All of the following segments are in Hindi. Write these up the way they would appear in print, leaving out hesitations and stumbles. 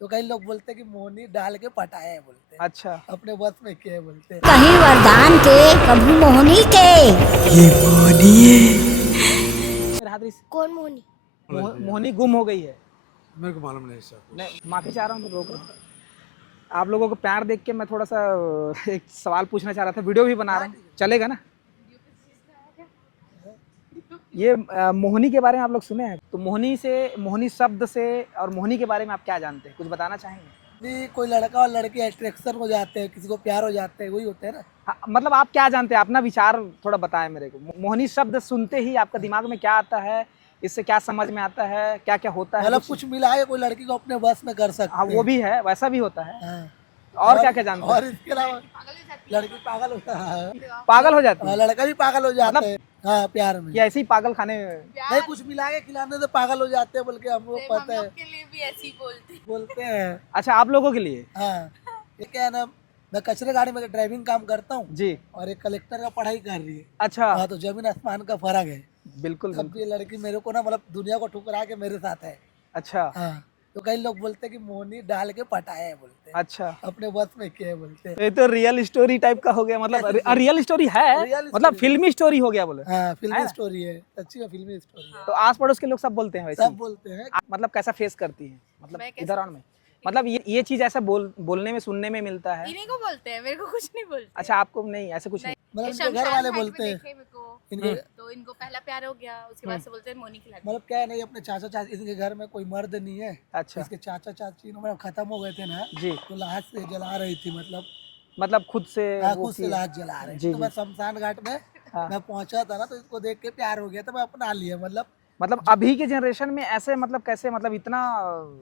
तो कई लोग बोलते हैं कि मोहनी डाल के पटाया है, बोलते हैं अच्छा, अपने बस में किया है, बोलते हैं। कहीं वरदान के कभी मोहनी के। मेरे हाथ कौन मोहनी? मोहनी गुम हो गई है। मेरे को मालूम नहीं सर। नहीं, माफी चाह रहा हूँ, तो रोक रहा हूँ। आप लोगों को प्यार देख के मैं थोड़ा सा एक सवाल पूछना चाह रहा था, वीडियो भी बना रहा हूँ, चलेगा ना? ये मोहिनी के बारे में आप लोग सुने हैं? तो मोहिनी से, मोहिनी शब्द से और मोहिनी के बारे में आप क्या जानते हैं, कुछ बताना चाहेंगे? भी कोई लड़का और लड़की अट्रैक्शन हो जाते हैं, किसी को प्यार हो जाते हैं, वही होते हैं ना। हाँ, मतलब आप क्या जानते हैं, अपना विचार थोड़ा बताएं मेरे को। मोहिनी शब्द सुनते ही आपका दिमाग में क्या आता है, इससे क्या समझ में आता है, क्या क्या होता है? मतलब कुछ मिला है, कोई लड़की को अपने बस में कर सकते हाँ, हैं। वो भी है, वैसा भी होता है। हाँ। और क्या क्या जानते हैं? और इसके अलावा लड़की पागल होता है, पागल हो जाती है लड़का भी पागल हो जाता है। हाँ, प्यार में या ऐसे ही पागल खाने नहीं, कुछ मिला के खिलाने से पागल हो जाते हैं, बोल के हमको पता है, के लिए भी ऐसे ही बोलते हैं। अच्छा, आप लोगों के लिए? हाँ, ये क्या है ना, मैं कचरे गाड़ी में ड्राइविंग काम करता हूँ जी। और एक कलेक्टर का पढ़ाई कर रही है। अच्छा, हाँ, तो जमीन आसमान का फर्क है। बिल्कुल तब बिल्कुल। ये लड़की मेरे को ना, मतलब दुनिया को ठुकरा के मेरे साथ है। अच्छा हाँ, तो कई लोग बोलते हैं कि मोहनी डाल के पटाया है, बोलते हैं अच्छा, अपने बस में किया है, बोलते हैं। ये तो रियल स्टोरी टाइप का हो गया, मतलब रियल स्टोरी है, Real मतलब story फिल्मी स्टोरी हो गया बोले। हाँ, है फिल्मी ना? स्टोरी है, सच्ची में फिल्मी स्टोरी है। तो आस पड़ोस के लोग सब बोलते हैं वैसे सब ही? बोलते हैं। मतलब कैसा फेस करती है, मतलब मैं कैसे- इधर ऑन में, मतलब ये चीज ऐसा बोलने में, सुनने में मिलता है? इन्हीं को बोलते हैं, मेरे को कुछ नहीं बोलते। अच्छा, आपको नहीं, ऐसे कुछ नहीं? मतलब ये इनके घर शमशान वाले घाट में बोलते हैं देखे मेरे को, इनके, तो इनको पहला प्यार हो गया, उसके बाद से बोलते हैं मोनी खिला दे। मतलब क्या है ना, ये अपने चाचा चाची, इसके घर में कोई मर्द नहीं है। अच्छा इसके चाचा चाची मतलब खत्म हो गए थे ना, जी, तो लाश से जला रही थी, मतलब खुद से हाँ, वो खुद से किए? लाश जला रही जी थी। तो जी, मैं शमशान घाट में हाँ। मैं पहुंचा था ना, तो इसको देख के प्यार हो गया, तो मैं अपना लिया। मतलब अभी के जनरेशन में ऐसे, मतलब कैसे, मतलब इतना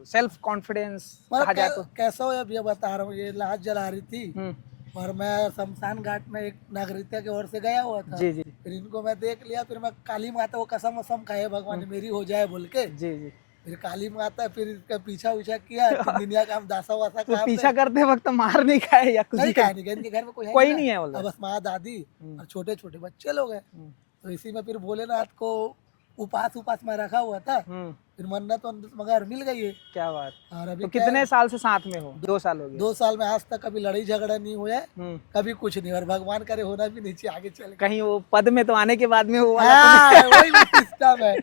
सेल्फ कॉन्फिडेंस कहा जाए तो? कैसा हो, अब ये बता रहा हूँ, ये लाश जला रही थी हम्म, और मैं शमशान घाट में एक नागरिकता की ओर से गया हुआ था। जी जी फिर इनको मैं देख लिया, फिर मैं काली माता को कसम वसम खाए, भगवान मेरी हो जाए बोल के। जी जी। फिर काली माता, फिर इसका पीछा उछा किया, 3 दिन का हम दासा वासा तो काम पीछा करते वक्त मार नहीं खाए या कुछ नहीं नहीं खाया, नहीं खाया। इनके घर में कोई है कोई ना। नहीं है बोल अब बस माँ दादी हम्म। और छोटे छोटे बच्चे लोग हैं। हम्म। तो इसी में फिर भोलेनाथ को उपास में रखा हुआ था। फिर मन्नत वन्नत मगर मिल गई है। क्या बात। और अभी तो क्या कितने है, साल से साथ में हो? 2 साल हो गए। 2 साल में आज तक कभी लड़ाई झगड़ा नहीं हुआ है, हम्म। कभी कुछ नहीं, और भगवान करे होना भी नीचे आगे चल के। कहीं वो पद में तो आने के बाद में वो वाला हाँ, वही सिस्टम है।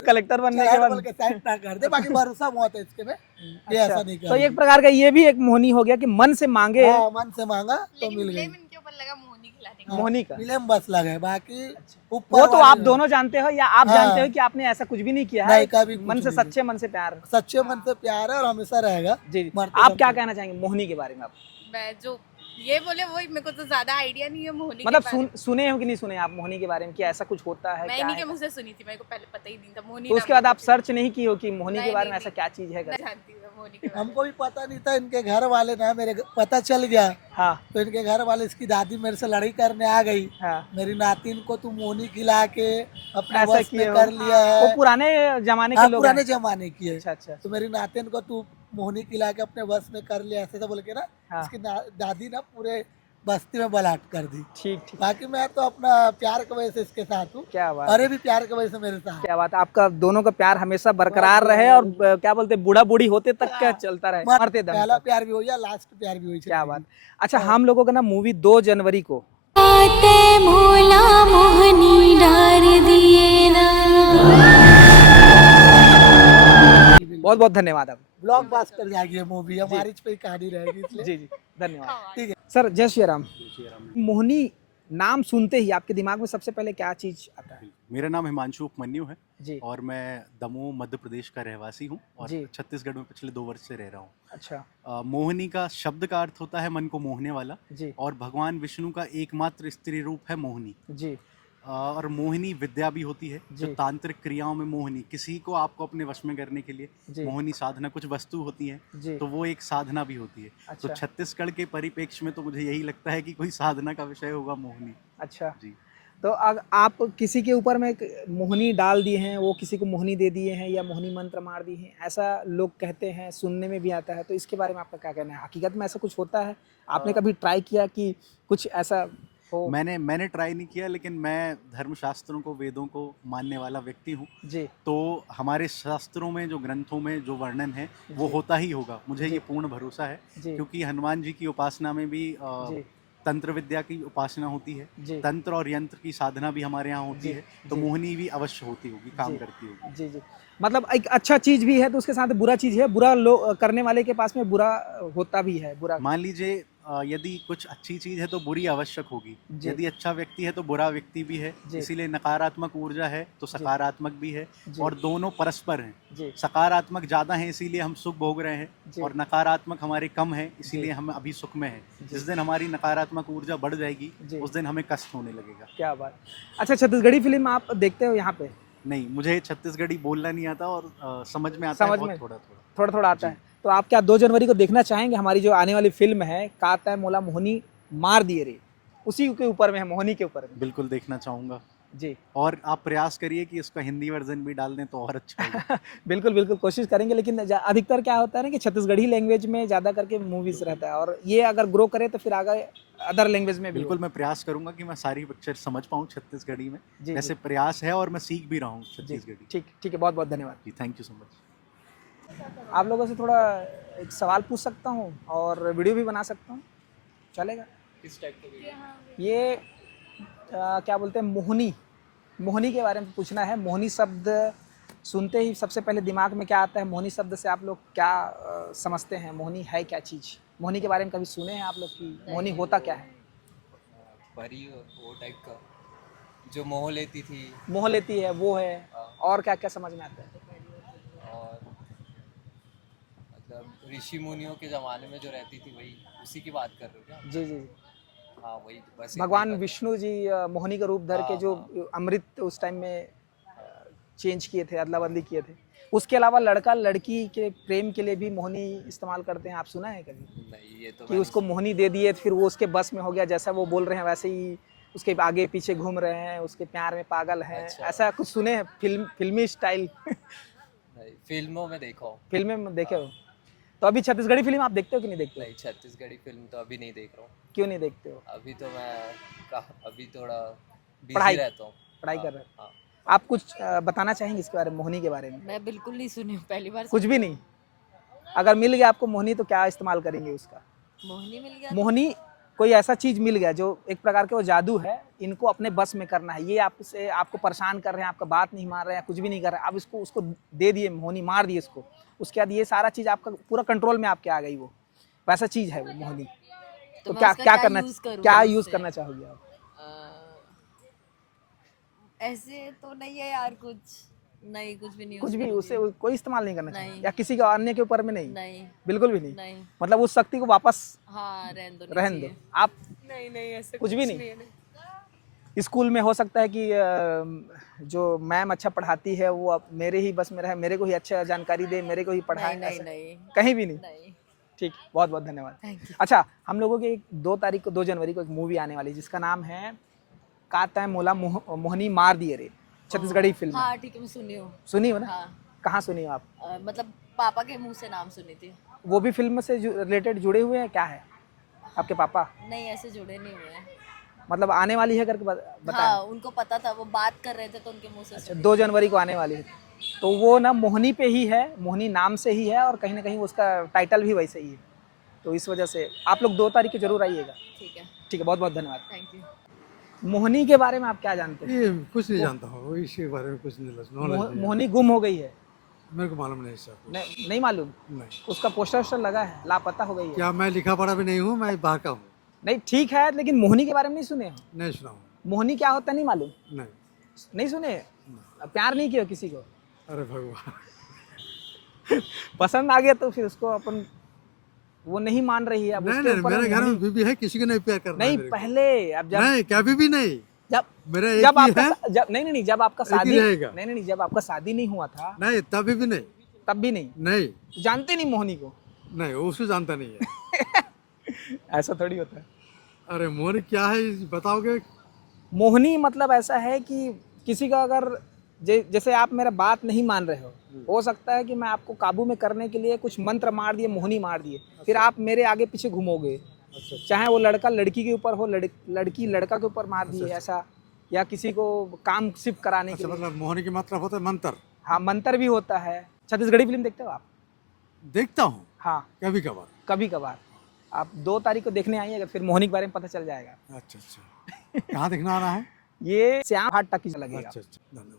कलेक्टर बनने के चलाट बाद बोल के साइड ना कर दे, बाकी भरोसा बहुत है इसके में, ये अच्छा, ऐसा नहीं तो कर। एक प्रकार का ये भी एक मोहनी हो गया कि मन से मांगे। हाँ, मन से मांगा तो लेकिन मिल गई। ब्लेम इनके ऊपर लगा मोनी खिलाने का। मोहनी का मिले में बस लगे, बाकी ऊपर वो तो वाले आप जो- दोनों जानते हो, या आप हाँ। जानते हो कि आपने ऐसा कुछ भी नहीं किया है? नहीं, कभी कुछ मन से, नहीं। सच्चे मन से प्यार। सच्चे मन से प्यार है और हमेशा रहेगा। जी जी। मरते आप दम क्या तक। कहना चाहेंगे मोहनी के बारे में? आप मैं जो ये बोले वही, मेरे को तो ज्यादा आइडिया नहीं है मोनी मतलब के बारे में। सुने हो कि नहीं सुने आप मोहनी के बारे में, कि ऐसा कुछ होता है? मैं क्या इन्हीं है? के मुंह से सुनी थी, मेरे को पहले पता ही नहीं था मोनी तो उसके बाद आप सर्च नहीं की हो कि मोहनी के नहीं, बारे में नहीं, ऐसा क्या चीज है? मैं जानती हूँ मोनी के बारे में। हमको भी पता नहीं था, इनके घर वाले ना पता चल गया। हाँ तो इनके घर वाले, इसकी दादी मेरे से लड़ाई करने आ गई, हाँ, मेरी नातिन को तू मोनी खिला के अपने ऐसा बस किए में हो? कर लिया वो है। पुराने जमाने के हाँ, लोग पुराने हैं। जमाने की है। अच्छा अच्छा। तो मेरी नातिन को तू मोहनी खिला के अपने बस में कर लिया, ऐसे तो बोल के ना हाँ। इसकी दादी ना पूरे बस्ती में बलाट कर दी। ठीक ठीक। बाकी मैं तो अपना प्यार की वजह से इसके साथ हूँ, क्या बात, अरे भी प्यार की वजह से मेरे साथ। क्या बात। आपका दोनों का प्यार हमेशा बरकरार रहे और क्या बोलते हैं, बूढ़ा बूढ़ी होते तक क्या चलता रहे, मरते दम पहला तक। प्यार भी हो या लास्ट प्यार भी हो। क्या बात। अच्छा, हम लोगों का ना मूवी 2 जनवरी को, भोला मोहनी डार दिए ना। बहुत बहुत धन्यवाद आप। ब्लॉक बास्टर जाएगी ये मूवी, हमारी पे कहानी रहेगी, इसलिए जी जी, धन्यवाद। ठीक है। सर, जय श्री राम। मोहनी नाम सुनते ही आपके दिमाग में सबसे पहले क्या चीज आता है? मेरा नाम हिमांशु उपमन्यु है जी। और मैं दमोह मध्य प्रदेश का रहवासी हूँ और जी। छत्तीसगढ़ में पिछले 2 वर्ष से रह रहा हूँ। अच्छा मोहिनी का शब्द का अर्थ होता है मन को मोहने वाला, जी और भगवान विष्णु का एकमात्र स्त्री रूप है मोहिनी। जी और मोहिनी विद्या भी होती है, जो जी। तांत्रिक क्रियाओं में मोहिनी, किसी को आपको अपने वश में करने के लिए जी मोहिनी साधना, कुछ वस्तु होती है जी। तो वो एक साधना भी होती है। तो अच्छा छत्तीसगढ़ के परिप्रेक्ष्य में तो मुझे यही लगता है कि कोई साधना का विषय होगा मोहिनी। अच्छा। जी। तो आप किसी के ऊपर में एक मोहनी डाल दिए हैं, वो किसी को मोहनी दे दिए हैं, या मोहनी मंत्र मार दिए हैं, ऐसा लोग कहते हैं, सुनने में भी आता है। तो इसके बारे में आपका क्या कहना है? हकीकत में ऐसा कुछ होता है? आपने कभी ट्राई किया कि कुछ ऐसा हो। मैंने ट्राई नहीं किया, लेकिन मैं धर्मशास्त्रों को, वेदों को मानने वाला व्यक्ति हूँ। जी तो हमारे शास्त्रों में, जो ग्रंथों में जो वर्णन है वो जी। होता ही होगा, मुझे जी। ये पूर्ण भरोसा है। जी क्योंकि हनुमान जी की उपासना में भी जी तंत्र विद्या की उपासना होती है, जी तंत्र और यंत्र की साधना भी हमारे यहाँ होती जी है, तो जी मोहिनी भी अवश्य होती होगी, काम जी करती होगी। जी जी। मतलब एक अच्छा चीज भी है तो उसके साथ बुरा चीज है, बुरा करने वाले के पास में बुरा होता भी है, बुरा। मान लीजिए यदि कुछ अच्छी चीज है तो बुरी आवश्यक होगी, जी यदि अच्छा व्यक्ति है तो बुरा व्यक्ति भी है। जी इसीलिए नकारात्मक ऊर्जा है तो जी सकारात्मक भी है, जी और दोनों परस्पर हैं। जी सकारात्मक ज़्यादा है इसीलिए हम सुख भोग रहे हैं, जी और नकारात्मक हमारे कम है जी इसीलिए हम अभी सुख में हैं। जी जिस दिन हमारी नकारात्मक ऊर्जा बढ़ जाएगी जी। उस दिन हमें कष्ट होने लगेगा। क्या बात। अच्छा, छत्तीसगढ़ी फिल्म आप देखते हो यहाँ पे? नहीं, मुझे छत्तीसगढ़ी बोलना नहीं आता, और समझ में आता है समझ बहुत में थोड़ा थोड़ा। थोड़ा थोड़ा आता जी। है। तो आप क्या 2 जनवरी को देखना चाहेंगे हमारी जो आने वाली फिल्म है का तय मोला मोहनी मार दिए रे, उसी के ऊपर में है, मोहनी के ऊपर में। बिल्कुल देखना चाहूँगा, जी और आप प्रयास करिए कि इसका हिंदी वर्जन भी डाल दें तो और अच्छा होगा। बिल्कुल बिल्कुल कोशिश करेंगे, लेकिन अधिकतर क्या होता है ना कि छत्तीसगढ़ी लैंग्वेज में ज़्यादा करके मूवीज रहता है, और ये अगर ग्रो करे तो फिर आगे अदर लैंग्वेज में भी हो। बिल्कुल, मैं प्रयास करूंगा कि मैं सारी पिक्चर समझ पाऊँ छत्तीसगढ़ी में। जी वैसे जी प्रयास है, और मैं सीख भी रहा हूँ जी। छत्तीसगढ़ी। ठीक ठीक है, बहुत बहुत धन्यवाद। जी, थैंक यू सो मच। आप लोगों से थोड़ा एक सवाल पूछ सकता हूँ और वीडियो भी बना सकता हूँ, चलेगा? किस टाइप का? ये क्या बोलते हैं, मोहनी, मोहनी के बारे में पूछना है। मोहनी शब्द सुनते ही सबसे पहले दिमाग में क्या आता है? मोहनी शब्द से आप लोग क्या समझते हैं? मोहनी है क्या चीज़? मोहनी के बारे में कभी सुने हैं आप लोग कि मोहनी होता क्या है? परी वो टाइप का जो मोह लेती थी। मोह लेती है वो है, और क्या क्या समझ में आता है? और मतलब ऋषि मुनियों के ज़माने में जो रहती थी वही, उसी की बात कर रहे हो क्या? जी जी। हाँ वही, बस इतना ही भगवान पता। विष्णु जी मोहनी का रूप धर के जो अमृत उस टाइम में चेंज किए थे, अदला बदली किए थे। उसके अलावा लड़का लड़की के प्रेम के लिए भी मोहनी इस्तेमाल करते हैं, आप सुना है कभी? नहीं, ये तो कि उसको मोहनी दे दिए फिर वो उसके बस में हो गया, जैसा वो बोल रहे हैं वैसे ही उसके आगे पीछे घूम रहे हैं, उसके प्यार में पागल हैं। अच्छा। ऐसा कुछ सुने हैं? फिल्मी स्टाइल नहीं, फिल्मों में देखा हूँ। फिल्में में देखे हो? तो अभी छत्तीसगढ़ी फिल्म आप देखते हो कि नहीं देखते हो? नहीं, छत्तीसगढ़ी फिल्म तो अभी नहीं देख रहा हूँ। क्यों नहीं देखते हो? अभी तो मैं अभी थोड़ा पढ़ाई- बिजी रहता हूँ। पढ़ाई हाँ, कर रहे हो? हाँ। आप कुछ बताना चाहेंगे इसके बारे में, मोहनी के बारे में? मैं बिल्कुल नहीं सुनी हूँ, पहली बार कुछ भी नहीं? अगर मिल गया आपको मोहनी तो क्या इस्तेमाल करेंगे उसका? मोहिनी मिल गया। मोहनी कोई ऐसा चीज मिल गया जो एक प्रकार के वो जादू है, इनको अपने बस में करना है, ये आपसे आपको परेशान कर रहे हैं, आपका बात नहीं मान रहे हैं, कुछ भी नहीं कर रहे हैं, आप इसको उसको दे दिए, मोहनी मार दिए इसको, उसके बाद ये सारा चीज आपका पूरा कंट्रोल में आपके आ गई, वो वैसा चीज है वो मोहनी। तो मैं क्या उसका क्या करना, यूज करूँ क्या उससे? यूज करना चाहोगे आप? ऐसे तो नहीं है यार, कुछ नहीं, कुछ भी नहीं कुछ use भी करूँगी। उससे कोई इस्तेमाल नहीं करना नहीं। चाहिए, या किसी का अन्य के ऊपर में नहीं? नहीं बिल्कुल भी नहीं? नहीं। मतलब उस शक्ति को वापस हाँ, रहने दो, नहीं रहने दो चाहिए। आप? नहीं नहीं, ऐसे कुछ भी नहीं? है, स्कूल में हो सकता है कि जो मैम अच्छा पढ़ाती है वो अब मेरे ही बस में रहे, मेरे को ही अच्छा जानकारी दे, मेरे को ही पढ़ाए, नहीं ऐसा नहीं कहीं भी नहीं? नहीं। ठीक, बहुत बहुत धन्यवाद। Thank you. अच्छा, हम लोगों के 2 तारीख को, 2 जनवरी को एक मूवी आने वाली है जिसका नाम है का तय मोला मोहनी मार दिए रे, छत्तीसगढ़ी फिल्म है। हाँ ठीक है, मैं सुनी हूँ। सुनी हो ना? हाँ, कहाँ सुनी हो आप? मतलब पापा के मुंह से नाम सुनी थी। वो भी फिल्म से रिलेटेड जुड़े हुए हैं क्या है आपके पापा? नहीं, ऐसे जुड़े नहीं हुए हैं। मतलब आने वाली है करके बताया? हाँ, उनको पता था, वो बात कर रहे थे तो उनके मुंह से अच्छा, सुनी। 2 जनवरी को आने वाली है, तो वो ना मोहनी पे ही है, मोहनी नाम से ही है, और कहीं ना कहीं उसका टाइटल भी वैसे ही है, तो इस वजह से आप लोग 2 तारीख को जरूर आइएगा। ठीक है, ठीक है, बहुत बहुत धन्यवाद। Thank you. मोहनी के बारे में आप क्या जानते हैं? ये कुछ नहीं जानता हूँ, इसके बारे में कुछ नहीं नॉलेज नहीं है। मोहनी गुम हो गई है? मेरे को मालूम नहीं सर। नहीं मालूम? नहीं, उसका पोस्टर लगा है, लापता हो गई है। क्या मैं लिखा पढ़ा भी नहीं हूँ, मैं बाहर का हूँ, नहीं ठीक है, लेकिन मोहनी के बारे में नहीं सुने हो? नहीं सुना हूँ। मोहनी क्या होता है नहीं मालूम? नहीं, नहीं सुने? प्यार नहीं किया किसी को? अरे भगवान, पसंद आ गया तो फिर उसको अपन, वो नहीं मान रही है अब नहीं उसके नहीं, ऊपर मेरे घर में मोहनी- बीबी है, किसी को नहीं प्यार करना है नहीं, मेरे को। पहले अब जब नहीं, क्या बीबी नहीं, जब मेरा एक जब ही आपका है। जब नहीं, जब आपका एक ही शादी रहेगा। नहीं, जब आपका शादी नहीं हुआ था नहीं, तभी भी नहीं, तब भी नहीं नहीं जानते नहीं मोहनी को? नहीं, उसको जानता नहीं है। ऐसा थोड़ी होता है। अरे मोहन क्या है बताओगे? मोहनी मतलब ऐसा है कि किसी का अगर जैसे आप मेरा बात नहीं मान रहे हो सकता है कि मैं आपको काबू में करने के लिए कुछ मंत्र मार दिए, मोहनी मार दिए, फिर आप मेरे आगे पीछे घूमोगे, चाहे वो लड़का लड़की के ऊपर हो, लड़की लड़का के ऊपर मार दी है ऐसा, या किसी को काम सिर्फ कराने के अच्छा, लिए। मतलब मोहनी की मतलब होता है मंत्र। हाँ, मंत्र भी होता है। छत्तीसगढ़ी फिल्म देखते हो आप? देखता हूँ हाँ, कभी कभार। कभी कभार। आप 2 तारीख को देखने आइएगा, फिर मोहनी के बारे में पता चल जाएगा। अच्छा अच्छा, कहाँ देखना आना है? ये श्याम हाट टकीज लगेगा। अच्छा अच्छा, धन्यवाद।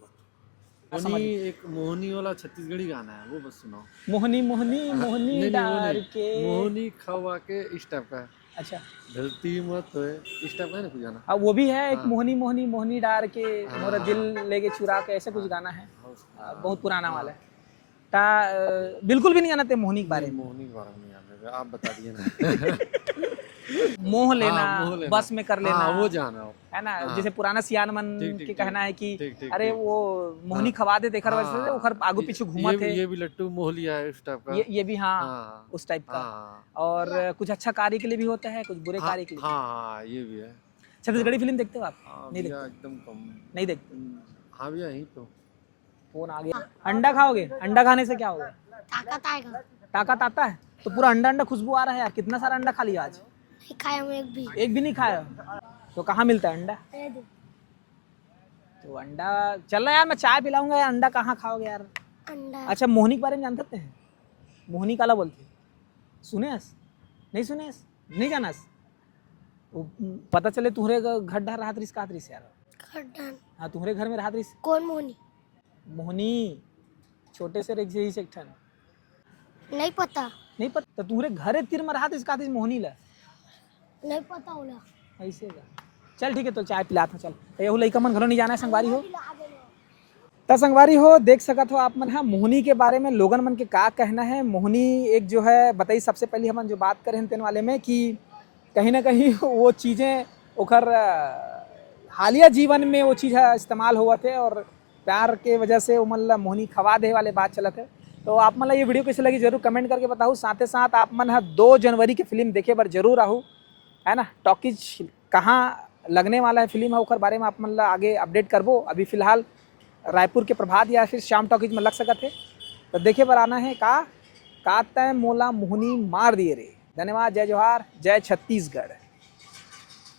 मोहनी एक मोहनी वाला छत्तीसगढ़ी गाना है, वो बस सुनाओ। मोहनी मोहनी मोहनी नहीं, वो डार नहीं। के। मोहनी खवा के इस टाइप का है। अच्छा, धरती मत होए, इस टाइप का है ना कुछ गाना। हाँ वो भी है एक, हाँ। मोहनी मोहनी मोहनी डार के, मोरा हाँ। दिल लेके चुरा के, ऐसे कुछ गाना है। हाँ, बहुत पुराना वाला है। बिल्कुल भी नहीं जानते मोहनी के बारे में। मोहनी के बारे में नहीं जानते, आप बता दिए ना। मोह लेना, मोह लेना। बस में कर लेना, हाँ, वो जाना हो। है ना। हाँ। जैसे पुराना सियानमन ठीक, के ठीक, कहना है कि ठीक, ठीक, अरे ठीक। वो मोहनी हाँ। खवा दे देखर हाँ, वैसे ओखर आगू पीछू घूमा थे। ये भी लट्टू मोह लिया है इस टाइप का। ये भी हाँ, हाँ, उस टाइप का। हाँ, और कुछ अच्छा कार्य के लिए भी होता है, कुछ बुरे हाँ, कार्य के लिए। हाँ, ये भी है। छत्तीसगढ़ी फिल्म देखते हो आप? हाँ, नहीं भैया देखते? एकदम कम। नहीं देखते। हाँ भैया यहीं तो। फोन आ गया। अंडा खाओगे? अंडा खाने से क्या होगा? ताकत आएगा। ताकत आता है? तो पूरा अंडा अंडा खुशबू आ रहा है यार। कितना सारा अंडा खा लिया आज? नहीं खाया हूँ एक भी। एक भी नहीं खाया? तो कहाँ मिलता है अंडा? तो अंडा चल रहा है यार, मैं चाय पिलाऊंगा यार, अंडा कहाँ खाओगे यार? अंडा। अच्छा, मोहनी के बारे में जानते हैं? मोहनी काला बोलते? सुने हस? नहीं सुने हस? नहीं जाना हस? वो, पता चले तुम्हारे घर ढार रहा रिस का रिस यार। खड्डन। हाँ, तुम्हारे घर में रहा रिस कौन मोहनी? मोहनी छोटे से रही सेक्शन। नहीं पता। नहीं पता? तो तुम्हारे घरे तीर में रहा रिस का मोहनी ला नहीं पता होला। ऐसे का। चल ठीक है, तो चाय पिलाता चल। यहू लइका मन घरों नहीं जाना है संगवारी हो। त संगवारी हो देख सकत हो आप मन। हाँ, मोहनी के बारे में लोगन मन के का कहना है। मोहनी एक जो है बताई, सबसे पहले हम जो बात करें तेन वाले में कि कहीं ना कहीं वो चीज़ें ओखर हालिया जीवन में वो चीज़ इस्तेमाल हुआ थे, और प्यार के वजह से वो मतलब मोहनी खवा दे वाले बात चलत है। तो आप मतलब ये वीडियो कैसे लगी जरूर कमेंट करके बताओ। साथ ही साथ आप मन 2 जनवरी की फिल्म देखे बार जरूर आहू, है ना। टॉकीज कहाँ लगने वाला है फिल्म है, ओकर बारे में आप मतलब आगे अपडेट करबो। अभी फिलहाल रायपुर के प्रभात या फिर श्याम टॉकीज में लग सकत है, तो देखे पर आना है। का तय मोला मोहनी मार दिए रे। धन्यवाद, जय जोहार, जय छत्तीसगढ़।